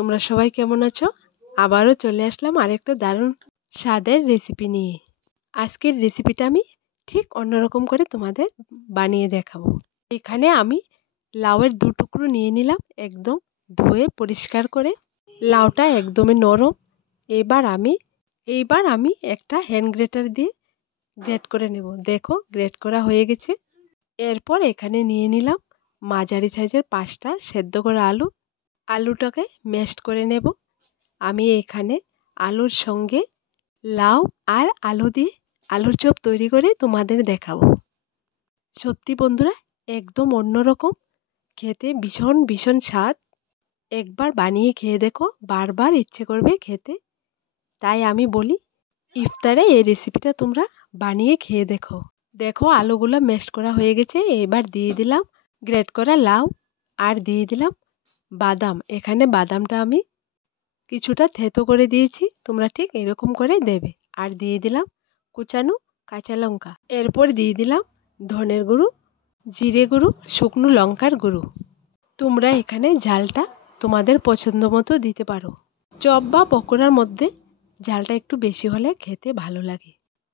তোমরা সবাই কেমন আছো? আবারও চলে আসলাম আরেকটা দারুণ স্বাদের রেসিপি নিয়ে। আজকের রেসিপিটা আমি ঠিক অন্যরকম করে তোমাদের বানিয়ে দেখাবো। এখানে আমি লাউয়ের 2 টুকরো নিয়ে নিলাম, একদম ধুয়ে পরিষ্কার করে। লাউটা একদমই নরম। এইবার আমি একটা হ্যান্ড গ্রেটার দিয়ে গ্রেট করে নেব। দেখো, গ্রেট করা হয়ে গেছে। এরপর এখানে নিয়ে নিলাম মাঝারি সাইজের 5টা সেদ্ধ করা আলু। আলুটাকে ম্যাশড করে নেব। আমি এখানে আলুর সঙ্গে লাউ আর আলু দিয়ে আলুর চপ তৈরি করে তোমাদের দেখাবো। সত্যি বন্ধুরা, একদম অন্যরকম, খেতে ভীষণ ভীষণ স্বাদ। একবার বানিয়ে খেয়ে দেখো, বারবার ইচ্ছে করবে খেতে। তাই আমি বলি, ইফতারে এই রেসিপিটা তোমরা বানিয়ে খেয়ে দেখো। দেখো, আলুগুলো ম্যাশ করা হয়ে গেছে। এবার দিয়ে দিলাম গ্রেট করা লাউ আর দিয়ে দিলাম বাদাম। এখানে বাদামটা আমি কিছুটা থেতো করে দিয়েছি, তোমরা ঠিক এরকম করে দেবে। আর দিয়ে দিলাম কুচানো কাঁচা লঙ্কা। এরপর দিয়ে দিলাম ধনের গুঁড়ো, জিরে গুঁড়ো, শুকনো লঙ্কার গুঁড়ো। তোমরা এখানে ঝালটা তোমাদের পছন্দ মতো দিতে পারো। চপ বা পকোড়ার মধ্যে ঝালটা একটু বেশি হলে খেতে ভালো লাগে।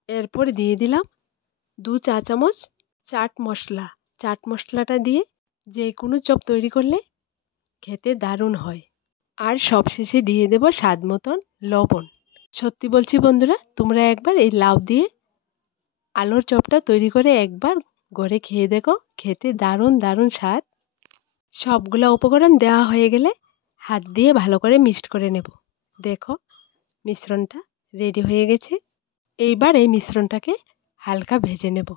এরপর দিয়ে দিলাম 2 চা চামচ চাট মশলা। চাট মশলাটা দিয়ে যে কোনো চপ তৈরি করলে খেতে দারুণ হয়। আর সবশেষে দিয়ে দেব স্বাদ মতন লবণ। সত্যি বলছি বন্ধুরা, তোমরা একবার এই লাউ দিয়ে আলুর চপটা তৈরি করে একবার ঘরে খেয়ে দেখো, খেতে দারুণ দারুণ স্বাদ। সবগুলো উপকরণ দেওয়া হয়ে গেলে হাত দিয়ে ভালো করে মিক্সড করে নেব। দেখো, মিশ্রণটা রেডি হয়ে গেছে। এইবার এই মিশ্রণটাকে হালকা ভেজে নেব।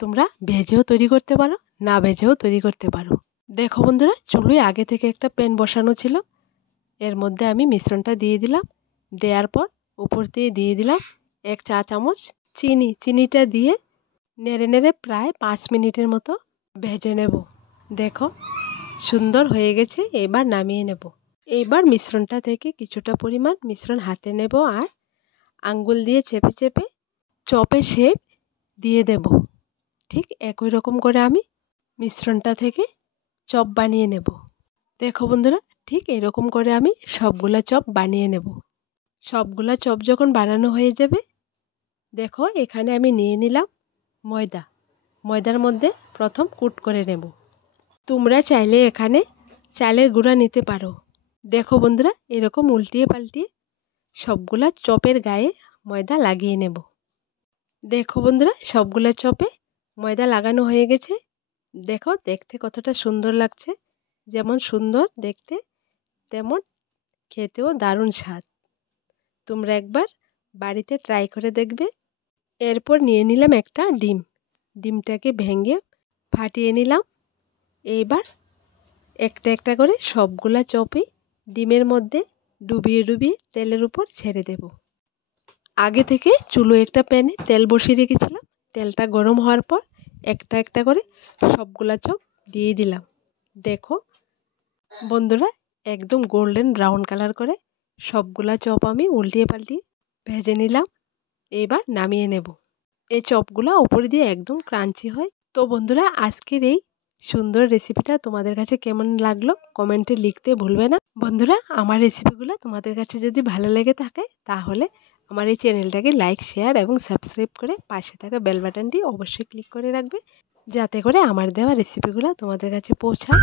তোমরা ভেজেও তৈরি করতে পারো, না ভেজেও তৈরি করতে পারো। দেখো বন্ধুরা, চুলোয় আগে থেকে একটা প্যান বসানো ছিল। এর মধ্যে আমি মিশ্রণটা দিয়ে দিলাম। দেওয়ার পর উপর দিয়ে দিলাম 1 চা চামচ চিনি। চিনিটা দিয়ে নেড়ে নেড়ে প্রায় 5 মিনিটের মতো ভেজে নেব। দেখো, সুন্দর হয়ে গেছে। এবার নামিয়ে নেব। এইবার মিশ্রণটা থেকে কিছুটা পরিমাণ মিশ্রণ হাতে নেব আর আঙ্গুল দিয়ে চেপে চেপে চপের শেপ দিয়ে দেব। ঠিক একই রকম করে আমি মিশ্রণটা থেকে চপ বানিয়ে নেব। দেখো বন্ধুরা, ঠিক এরকম করে আমি সবগুলা চপ বানিয়ে নেব। সবগুলা চপ যখন বানানো হয়ে যাবে, দেখো এখানে আমি নিয়ে নিলাম ময়দা। ময়দার মধ্যে প্রথম কুট করে নেব। তোমরা চাইলে এখানে চালের গুঁড়া নিতে পারো। দেখো বন্ধুরা, এরকম উল্টিয়ে পাল্টিয়ে সবগুলা চপের গায়ে ময়দা লাগিয়ে নেব। দেখো বন্ধুরা, সবগুলা চপে ময়দা লাগানো হয়ে গেছে। দেখো, দেখতে কতটা সুন্দর লাগছে। যেমন সুন্দর দেখতে, তেমন খেতেও দারুণ স্বাদ। তোমরা একবার বাড়িতে ট্রাই করে দেখবে। এরপর নিয়ে নিলাম একটা ডিম। ডিমটাকে ভেঙে ফাটিয়ে নিলাম। এইবার একটা একটা করে সবগুলা চপই ডিমের মধ্যে ডুবিয়ে ডুবিয়ে তেলের উপর ছেড়ে দেব। আগে থেকে চুলো একটা প্যানে তেল বসিয়ে রেখেছিলাম। তেলটা গরম হওয়ার পর একটা একটা করে সবগুলা চপ দিয়ে দিলাম। দেখো বন্ধুরা, একদম গোল্ডেন ব্রাউন কালার করে সবগুলা চপ আমি উল্টিয়ে পাল্টিয়ে ভেজে নিলাম। এবার নামিয়ে নেব। এই চপগুলো উপরে দিয়ে একদম ক্রাঞ্চি হয়। তো বন্ধুরা, আজকের এই সুন্দর রেসিপিটা তোমাদের কাছে কেমন লাগলো কমেন্টে লিখতে ভুলবে না। বন্ধুরা, আমার রেসিপিগুলো তোমাদের কাছে যদি ভালো লেগে থাকে তাহলে আমার এই চ্যানেলটাকে লাইক, শেয়ার এবং সাবস্ক্রাইব করে পাশে থাকা বেল বাটনটি অবশ্যই ক্লিক করে রাখবে, যাতে করে আমার দেওয়া রেসিপিগুলো তোমাদের কাছে পৌঁছায়।